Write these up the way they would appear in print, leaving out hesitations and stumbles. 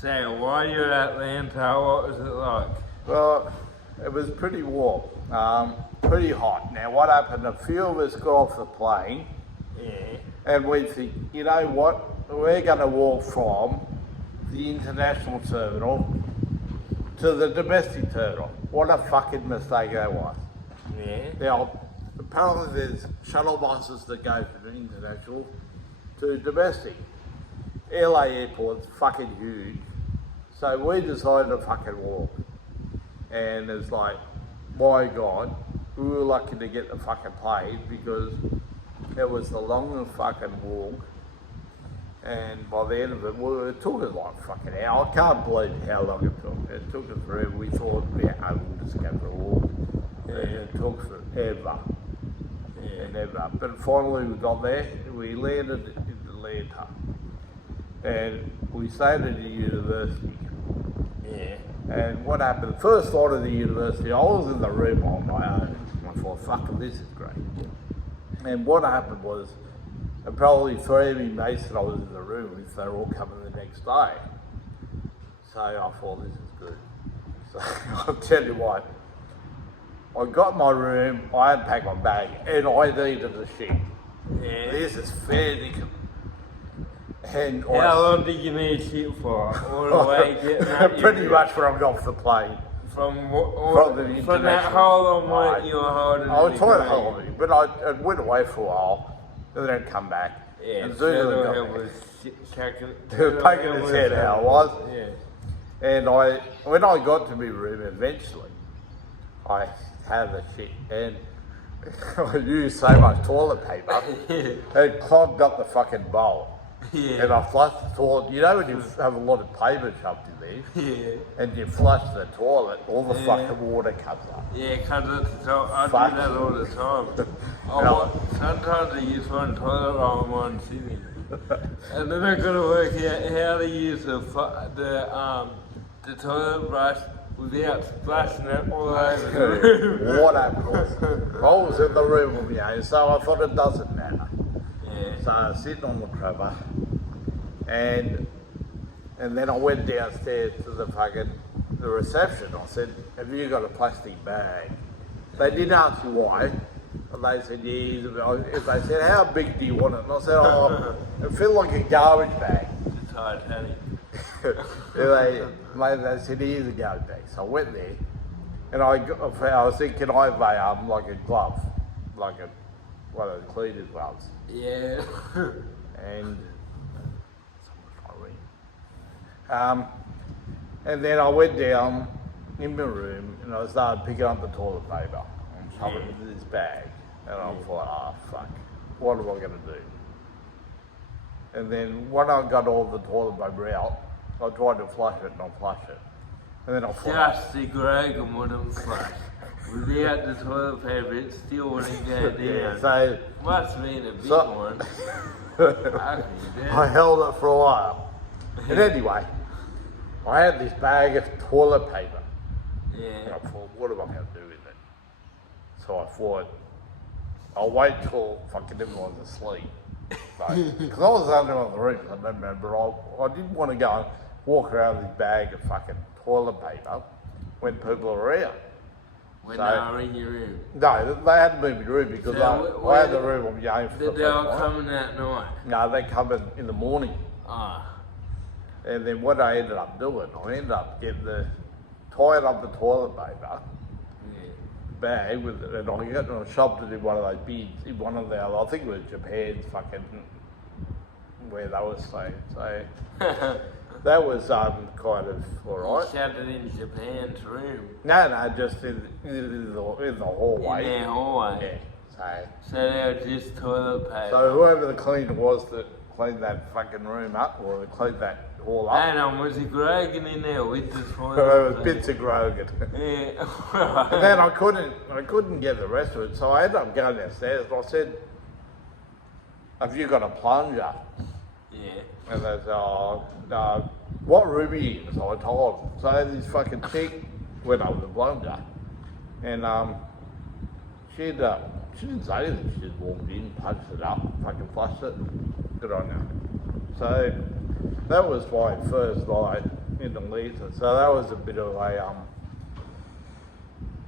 So while you're at Atlanta, what was it like? Well, it was pretty warm, pretty hot. Now, what happened? A few of us got off the plane, Yeah. and we think, you know what? We're going to walk from the international terminal to the domestic terminal. What a fucking mistake that was. Yeah. Now, apparently there's shuttle buses that go from international to domestic. LA airport's fucking huge. So we decided to fucking walk. And it's like, my God, we were lucky to get the fucking plane because it was the longest fucking walk. And by the end of it, well, it took us like fucking an hour. I can't believe how long it took. It took us forever. We thought, yeah, we'll just go for a walk. Yeah. And it took forever. Yeah. And ever. But finally we got there. We landed in Atlanta. And we stayed at the university. Yeah. And what happened, the first night of the university, I was in the room on my own. I thought, fuck, this is great. And what happened was, probably three of me mates that I was in the room with, they were all coming the next day. So I thought, this is good. So I'll tell you what, I got my room, I unpacked my bag, and I needed a shit. Yeah. This is fair dinkum. And How long did you need shit for? All the way getting out pretty much when I got off the plane. From From that whole long wait you were holding I was it trying to together. hold it, but I went away for a while, and then come back. Yeah, and soon as I got Turtle back, was checking. poking his head out, I was. Yeah. And when I got to my room eventually, I had the shit, and I used so much toilet paper, it clogged up the fucking bowl. Yeah. And I flushed the toilet. You know when you have a lot of paper shoved in there, Yeah. and you flush the toilet, all the Yeah. fucking water comes up. Yeah, because at the top, I Fuck. do that all the time. No. Sometimes I use one toilet while I'm on sitting. And then I've got to work out how to use the toilet brush without splashing it all over the room. What happened was, I was in the room with me, so I thought it doesn't matter. Yeah. So I was sitting on the cover, and then I went downstairs to the reception. I said, "Have you got a plastic bag?" They didn't ask me why, but they said, "Yeah." They said, "How big do you want it?" And I said, "Oh, it feels like a garbage bag." The Titanic. They said, "Here's a garbage bag." So I went there, and I was thinking, "Can I have like a glove, like one of the cleaner's gloves?" Yeah. And and then I went down in my room and I started picking up the toilet paper and shoving it into this bag. And I thought, oh fuck, what am I going to do? And then when I got all the toilet paper out, I tried to flush it and I flushed it. And then I thought, Just the Gregan wouldn't flush. Without the toilet paper, it still wouldn't go down. yeah, so Must have been a big So- one. I held it for a while. And anyway, I had this bag of toilet paper. And Yeah. I thought, what am I going to do with it? So I thought, I'll wait till fucking everyone's asleep. Because I was under on the roof, I don't remember. I didn't want to go and walk around with this bag of fucking toilet paper when people are around. When So- they were in your room. No, they hadn't moved the room because So I had the room on my own for the Did they all first night. come that night? No, they come in the morning. Ah. And then what I ended up doing, I ended up tying up the toilet paper Yeah. bag with it, and I shoved it in one of those bins, in one of the other, I think it was Japan's fucking, where they were staying. So that was kind of alright. Shoved it in Japan's room. No, just in the hallway. In their hallway. Yeah. So they were just toilet paper. So whoever the cleaner was that cleaned that fucking room up, or cleaned that hall up, Hang on, was he Gregan in there with the toilet there was paper? bits of Grogan. Yeah. And then I couldn't get the rest of it, so I ended up going downstairs and I said, "Have you got a plunger?" Yeah. And they said, "Oh, no, what room are you in?" So I told them. So this fucking chick went over the plunger, and she didn't say anything. She just walked in, punched it up, fucking flushed it. Good on her. So that was my first night in the Leeds. So that was a bit of a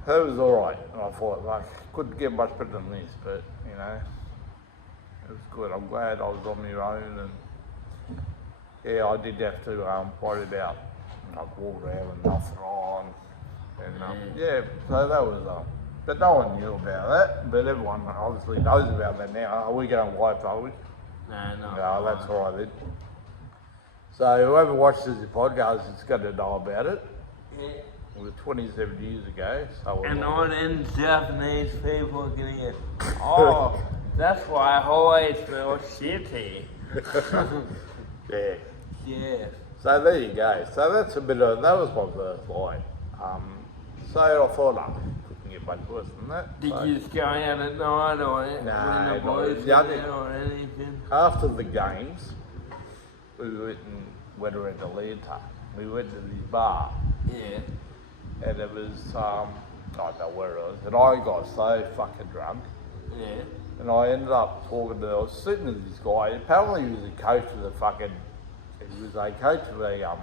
that was alright. And I thought like couldn't get much better than this, but you know, it was good. I'm glad I was on my own, and yeah, I did have to worry about like walk around with nothing on, and yeah, so that was but no one knew about that, but everyone obviously knows about that now. Are we going live, are we? No, that's all right then. So whoever watches the podcast is going to know about it. Yeah. It was 27 years ago, so And all them Japanese people are gonna get, oh, that's why I always feel shitty. yeah. Yeah. So there you go. So that's a bit of, that was my first line. So I thought I couldn't get much worse than that. Did so. you just go out at night or when the boys were there or anything? After the games, we went around to Atlanta. We went to this bar. Yeah. And it was, I don't know where it was, and I got so fucking drunk. Yeah. And I ended up talking to, I was sitting with this guy, apparently he was a coach of the fucking, he was a coach of a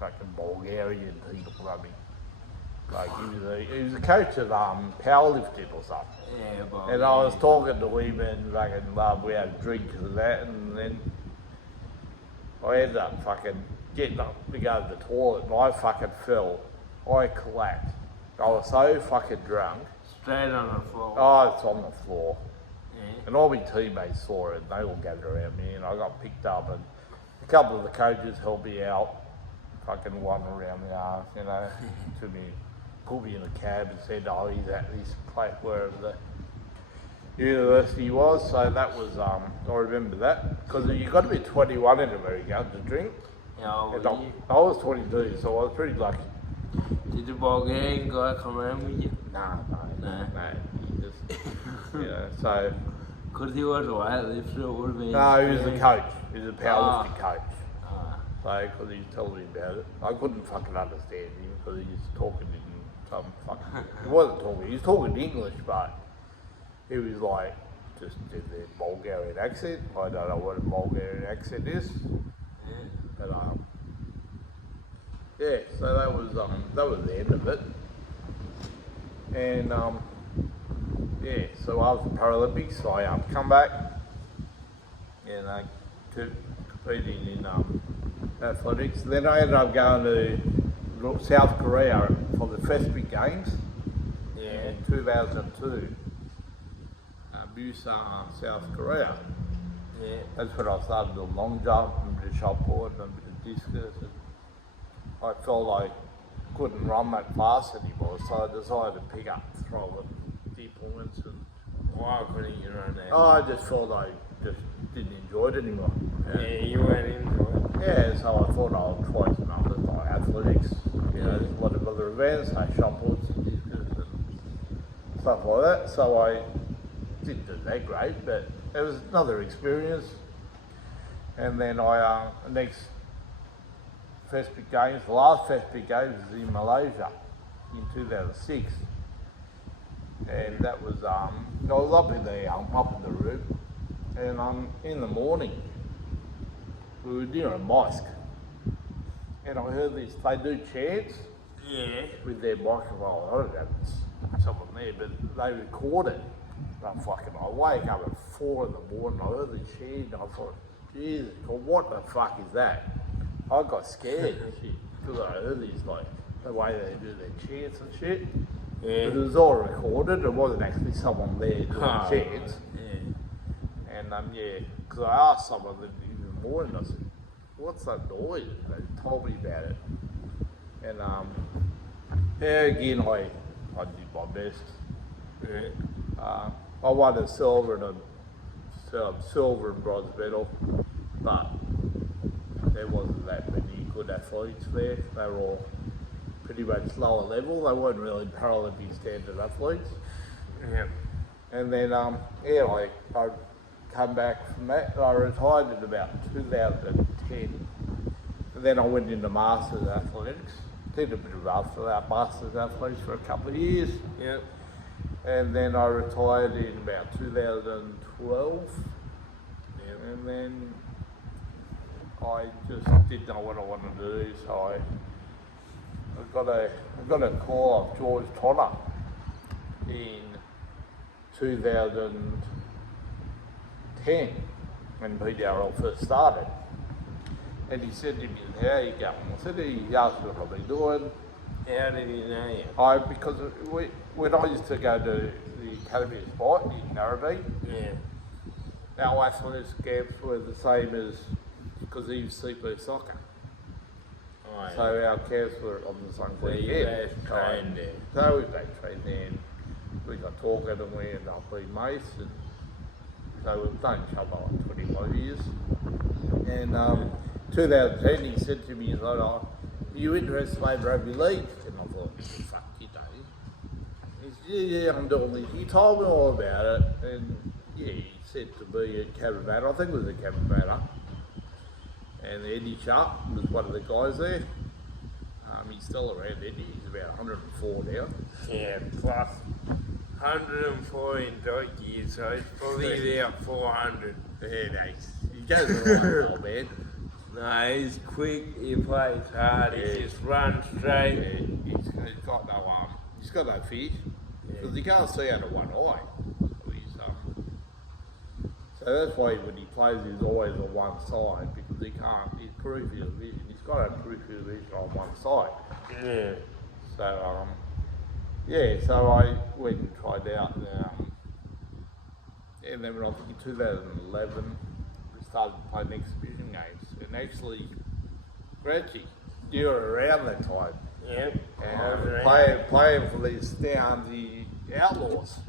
fucking Bulgarian team or something. Like he was a coach of powerlifting or something. Yeah, but and I was talking to him and fucking we had a drink and that, and then I ended up fucking getting up to go to the toilet, and I fucking fell. I collapsed. I was so fucking drunk. Straight on the floor. Oh, it's on the floor. Yeah. And all my teammates saw it, and they all gathered around me, and I got picked up, and a couple of the coaches helped me out. Fucking one around the arse, you know, to me, put me in a cab and said, oh, he's at this place wherever the university was. So that was, I remember that, because you've got to be 21 in America to drink. Yeah, And I was 22, so I was pretty lucky. Did the Bulgarian guy come around with you? No. He just, you know, so. Because he was a weightlifter, it would have been. No, he was a coach. He was a powerlifting coach. Ah. So, because he told me about it, I couldn't fucking understand him because he was talking in some fucking. He wasn't talking. He was talking English, but he was like just did the Bulgarian accent. I don't know what a Bulgarian accent is, Yeah. but yeah. So that was the end of it, and yeah. So after the Paralympics, I come back and competing in athletics. Then I ended up going to South Korea for the Festive Games in 2002. Busan, South Korea. Yeah. That's when I started doing long jump and a bit of shot put and a bit of discus. And I felt like I couldn't run that fast anymore, so I decided to pick up throwing deep points. And Why couldn't you run that? I just felt I just didn't enjoy it anymore. Yeah, you went into it. Yeah, so I thought I'll try some others like athletics. You know, there's a lot of other events, like shot puts and discus and stuff like that. So I didn't do that great, but it was another experience. And then I next Festive Games, the last Festive Games was in Malaysia in 2006, and that was I was up in the room, and in the morning we were near a mosque, and I heard this. They do chants with their microphone. I don't know if it's someone there, but they record it. I wake up at 4 in the morning, I heard this shit, and I thought, Jesus, what the fuck is that? I got scared and shit, because I heard this, like, the way they do their chants and shit. Yeah. But it was all recorded, there wasn't actually someone there doing chants. Yeah. And because I asked someone in the morning, I said, what's that noise? They told me about it. And again, I did my best. Yeah. I won a silver and bronze medal, but there wasn't that many good athletes there. They were all pretty much lower level. They weren't really Paralympic standard athletes. Yeah. And then, I come back from that. I retired in about 2010. And then I went into Masters Athletics. Did a bit of Masters Athletics for a couple of years. Yep. And then I retired in about 2012. And then I just didn't know what I wanted to do, so I got a call of George Tonner in 2010 when PDRL first started. And he said to me, "How are you going?" I said, he asked me what I've been doing. How did he know you? Because when I used to go to the Academy of Sport in Narrabee, our athletics camps were the same as, because he was CP soccer. Oh, So our camps were on the same so you weekend. both trained there. So we both trained there, and we got talking and we ended up being mates. And so we've known each other like 25 years. And 2010 he said to me, he's like, "Oh, are you interested in playing rugby league?" And I thought, "Fuck, you don't." He said, "Yeah, I'm doing this." He told me all about it, and yeah, he said to be at Cabramatta, I think it was at Cabramatta. And Eddie Sharp was one of the guys there. He's still around, Eddie. He's about 104 now. Yeah, plus 104 in dog years, so he's probably about 400. Yeah, no, he goes around, old man. No, he's quick, he plays hard, he just runs straight. Yeah, he's got no fear. Because he can't see out of one eye. So that's why when he plays, he's always on one side, because he's peripheral vision. He's got a peripheral vision on one side. Yeah. So, so I went and tried out, and then I think in 2011, we started playing exhibition games. And actually, GRECHY, you were around that time. Yep. And playing for these down the Outlaws.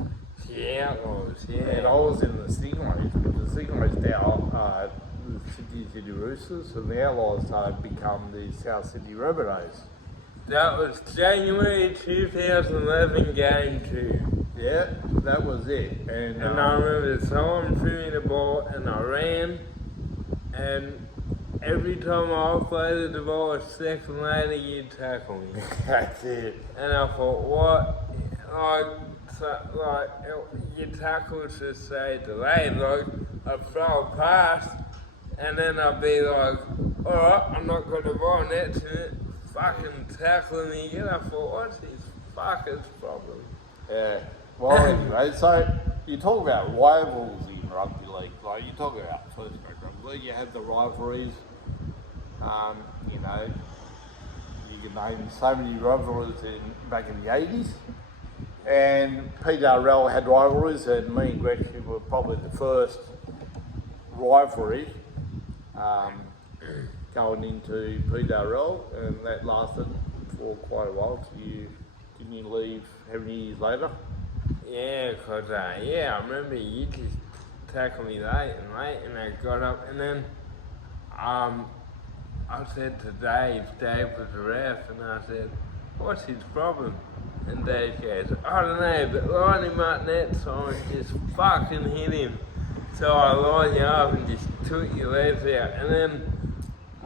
Yeah, And I was in the Stingrays, but the Stingrays now the City Roosters, and the Outlaws had become the South Sydney Rabbitohs. That was January 2011 game 2. Yeah, that was it. And I remember someone threw me the ball and I ran, and every time I floated the ball a second later you'd tackle me. That's it. And I thought, what? Your tackles just say delayed, like I'd throw a pass and then I'd be like, alright, I'm not going to ball next to it, fucking tackling me again. I thought, what's his fucker's problem? Yeah. Well, anyway, so you talk about rivals in rugby league, like you talk about first grade rugby league, you have the rivalries, you know, you can name so many rivalries back in the 80s. And PDRL had rivalries, and me and GRECHY were probably the first rivalry going into PDRL, and that lasted for quite a while. Didn't you leave how many years later? Yeah, because I remember you just tackled me late, and I got up, and then I said to Dave was the ref, and I said, "What's his problem?" And Dave goes, "I don't know, but line him up next time and just fucking hit him." So I lined you up and just took your legs out. And then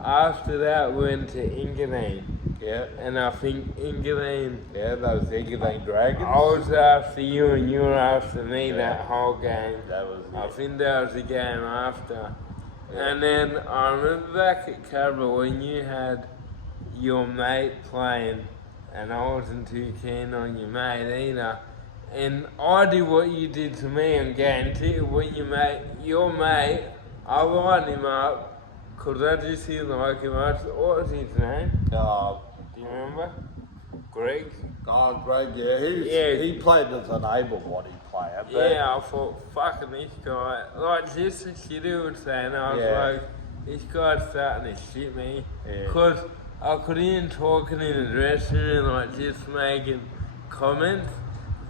after that we went to Ingadine. Yeah. And I think Ingadine... Yeah, those Ingadine Dragons. I was after you and you were after me that whole game. That was it. I think that was the game after. Yeah. And then I remember back at Cabra when you had your mate playing, and I wasn't too keen on your mate either. And I did what you did to me on game 2 when your mate, I lined him up because I just didn't like him. What was his name? Do you remember? Greg? Oh, Greg, yeah. He played as an able-bodied player. Yeah, I thought, fucking this guy. Like, just as shit he was saying, I was like, this guy's starting to shit me. Because I could hear him talking in the dressing room, like just making comments,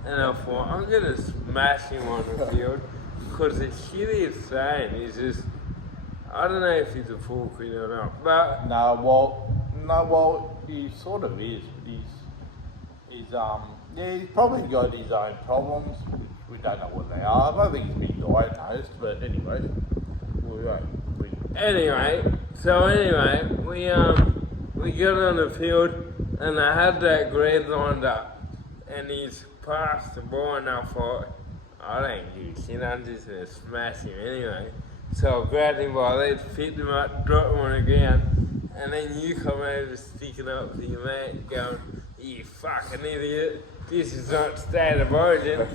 and I thought, I'm going to smash him on the field, because the shit he's saying is just, I don't know if he's a full kid or not, but... No, well, he sort of is, but he's probably got his own problems, which we don't know what they are. I don't think he's been diagnosed, but anyway, we won't. Anyway, we got on the field, and I had that grade lined up, and he's passed the ball, and I thought, I don't give a shit, I'm just going to smash him anyway. So I grabbed him by the legs, picked him up, dropped him on the ground, and then you come over sticking up to your mate going, you fucking idiot, this is not state of origin.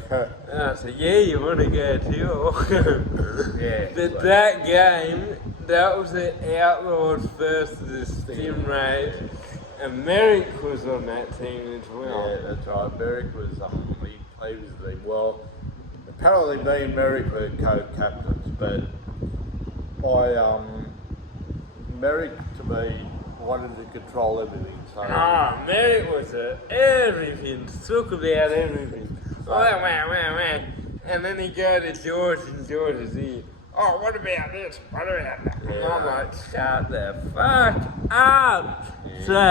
And I said, yeah, you want to go too. Yeah. But that game, that was the Outlaws versus the Stingrays, and Merrick was on that team as well. Yeah, that's right. Merrick was, he played with the, well, apparently me and Merrick were co-captains, but Merrick to me wanted to control everything, so... Merrick was everything, took about everything. Wow. And then he go to George and George is here. Oh, what about this? What about that? And I'm like, shut the fuck up. Yeah. So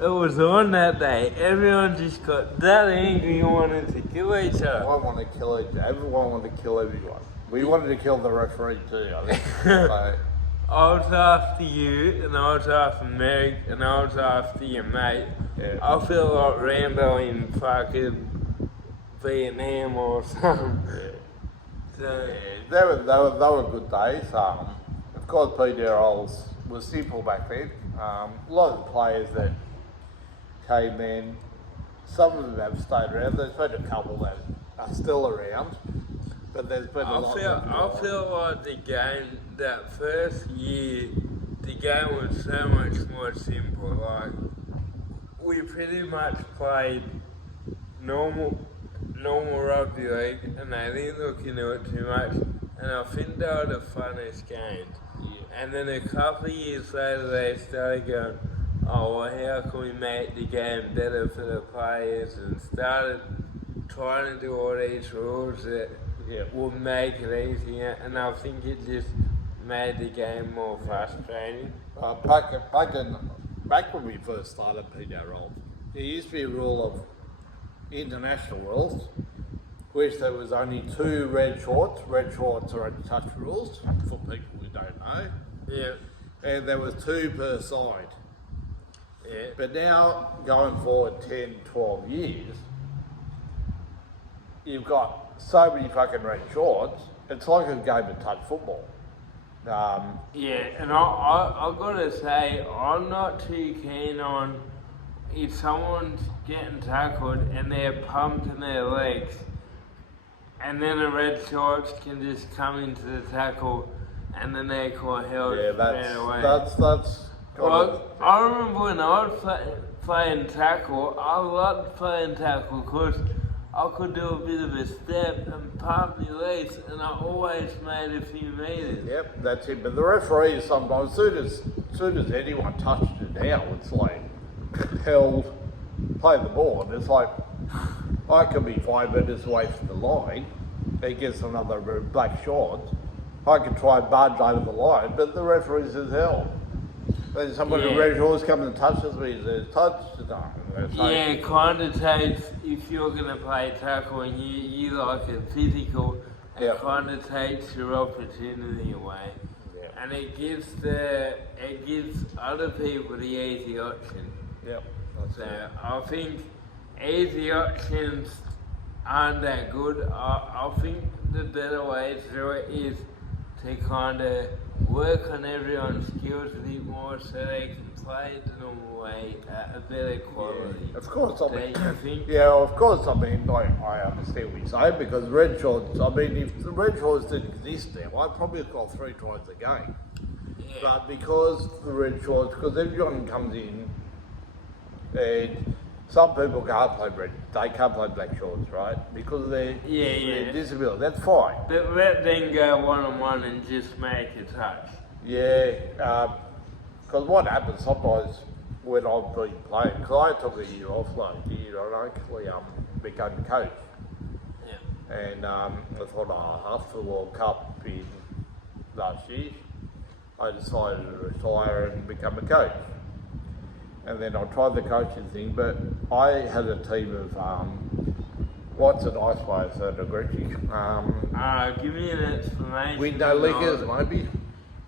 it was on that day. Everyone just got that angry and wanted to kill each other. Everyone wanted to kill everyone. We wanted to kill the referee too, I think. So, I was after you, and I was after Merrick, and I was after your mate. yeah. I feel like Rambo in fucking Vietnam or something. Yeah. So, They were good days. Of course, PDRLs was simple back then. A lot of the players that came in, some of them have stayed around. There's been a couple that are still around, but there's been a lot. I feel like the game, that first year, the game was so much more simple. Like, we pretty much played normal rugby league, and they didn't look into it too much, and I think they were the funnest games. Yeah. And then a couple of years later they started going, oh well, how can we make the game better for the players, and started trying to do all these rules that would make it easier, and I think it just made the game more frustrating. Back when we first started PDRL, there used to be a rule of international rules, which there was only 2 red shorts. Red shorts are untouched rules for people who don't know. Yeah. And there was 2 per side. Yeah. But now, going forward 10, 12 years, you've got so many fucking red shorts, it's like a game of touch football. Yeah, and I gotta say, I'm not too keen on if someone's getting tackled and they're pumping their legs, and then the red shorts can just come into the tackle, and then they call held straight away. That's. I remember when I was playing tackle, I loved playing tackle because I could do a bit of a step and pump my legs, and I always made a few meters. Yep, that's it. But the referees sometimes, as soon as anyone touched it now, it's like held, play the ball. And it's like, I could be 5 metres away from the line, he gets another black shorts. I could try and barge over the line, but the referee says hell. Then somebody with red shorts comes and touches me, says touchdown. Yeah, kind of takes, if you're going to play tackle and you like it physical, it kind of takes your opportunity away. Yeah. And it gives other people the easy option. Yep. So I think easy options aren't that good. I think the better way to do it is to kind of work on everyone's skills a bit more so they can play it the normal way at a better quality. Yeah. Of course, I mean, Don't you think? yeah, of course, I mean, I understand what you're saying, because red shorts, I mean, if the red shorts didn't exist now, I'd probably have got 3 tries a game. Yeah. But because the red shorts, because everyone comes in, and some people can't play they can't play black shorts, right? Because of their disability, that's fine. But let them go one-on-one and just make a touch. Yeah, because what happens sometimes when I've been playing, because I took a year off last year, I actually became a coach. Yeah. And I thought, after the World Cup in last year, I decided to retire and become a coach. And then I tried the coaching thing, but I had a team of, what's a nice way of saying a GRECHY? Give me an explanation. Window lickers, maybe?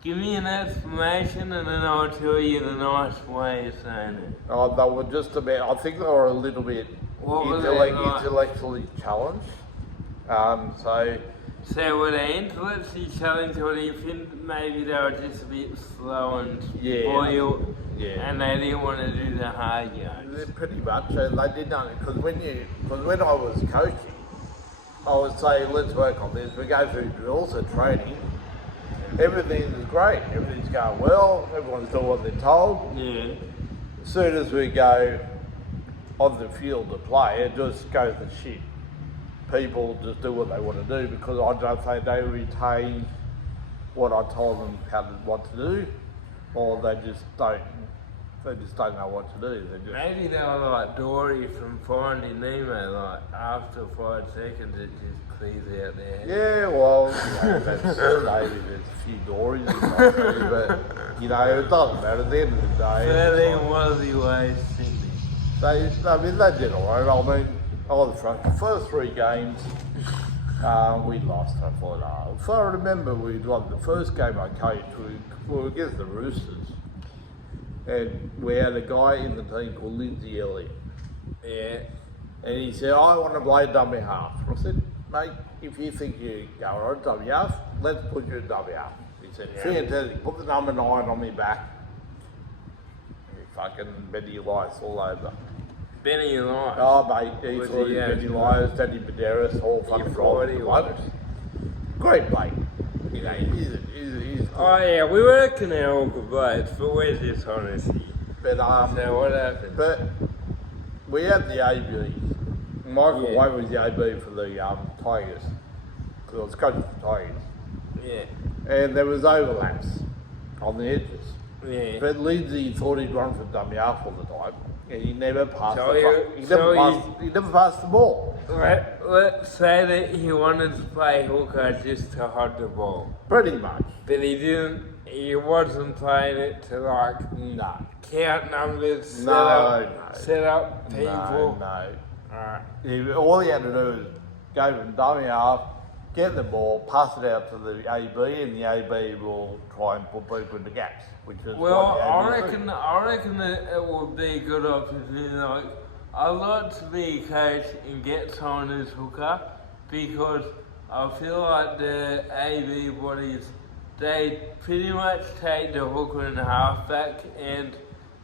Give me an explanation and then I'll tell you the nice way of saying it. Oh, they were just about, I think they were a little bit What were they like? intellectually challenged. So So were they intellectually challenged, or do you think maybe they were just a bit slow and spoiled, and they didn't want to do the hard yards? Pretty much. And they did not, because when I was coaching, I would say, let's work on this. We go through drills and training. Everything is great. Everything's going well. Everyone's doing what they're told. Yeah. As soon as we go on the field to play, it just goes to shit. People just do what they want to do because I don't think they retain what I told them what to do, or they just don't know what to do. Maybe they were like Dory from Finding Nemo, like after 5 seconds it just clears out there. Yeah, well, that's maybe there's a few Dories in my tree, but it doesn't matter. At the end of the day, 13 Wazzy ways, Sydney. They did alright. I mean, the first 3 games, we lost, I thought. If I remember, we won the first game I coached, we were against the Roosters. And we had a guy in the team called Lindsay Elliott. Yeah. And he said, I want to play dummy half. I said, mate, if you think you go on dummy half, let's put you in dummy half. He said, fantastic, put the number 9 on me back. And fucking Benny Elias all over. Benny Elias? Oh, mate, he thought Benny Elias, Danny Medeiros, all fucking right. Great play. He's oh yeah, we were all good blokes, but where's this honesty? But so what happened? But we had the AB. Michael White was the AB for the Tigers, because I was coaching the Tigers. Yeah. And there was overlaps on the edges. Yeah. But Lindsay thought he'd run for dummy half all the time, and he never passed he never passed the ball. Let's say that he wanted to play hooker just to hold the ball. Pretty much. But he wasn't playing it to count numbers, set up people. No. Alright. All he had to do was go from dummy half, get the ball, pass it out to the AB, and the AB will try and put people in the gaps. I reckon that it would be a good option. Like, I'd like to be a coach and get someone as hooker, because I feel like the AB bodies, they pretty much take the hooker and the halfback, and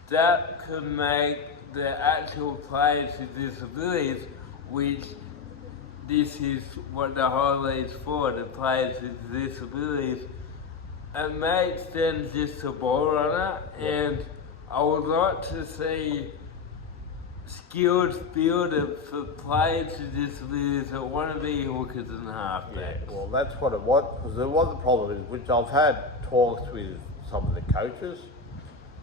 that could make the actual players with disabilities, which this is what the whole league's for, the players with disabilities. It makes them just a ball runner, and I would like to see skills builded for players with disabilities that want to be hookers and halfbacks. Yeah, well, that's what it was. Because what the problem is, which I've had talks with some of the coaches,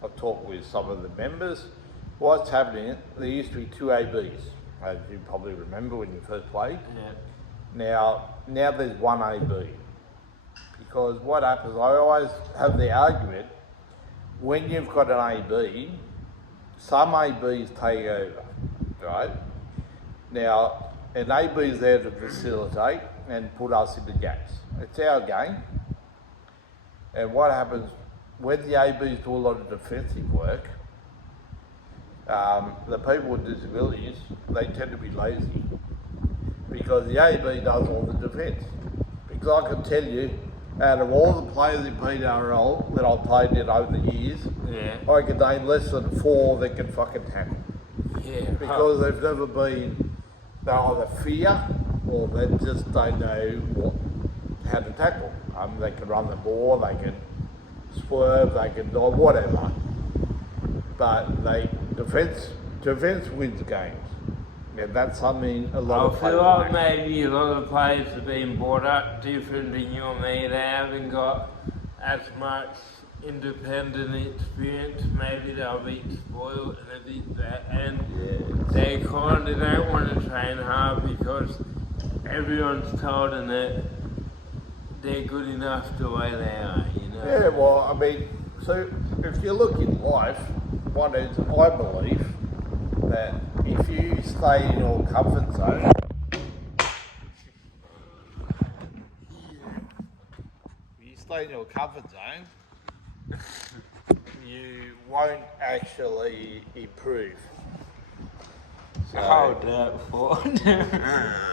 I've talked with some of the members. What's happening? There used to be 2 ABs, as you probably remember when you first played. Yeah. Now there's 1 AB. Because what happens, I always have the argument, when you've got an AB, some ABs take over, right? Now, an AB is there to facilitate and put us in the gaps. It's our game. And what happens, when the ABs do a lot of defensive work, the people with disabilities, they tend to be lazy. Because the AB does all the defence. Because I can tell you, out of all the players in PWRL that I've played in over the years, I can name less than 4 that can fucking tackle. Yeah. Because they've never been, they either fear or they just don't know how to tackle. They can run the ball, they can swerve, they can do whatever. But defence wins games. Yeah, that's something a lot of players. I feel like maybe a lot of players have been brought up different than you and me. They haven't got as much independent experience. Maybe they'll be spoiled and a bit that, and they kind of don't want to train hard because everyone's told them that they're good enough the way they are, Yeah, well, I mean, so if you look in life, one is, I believe that if you stay in your comfort zone, you won't actually improve. Hold that for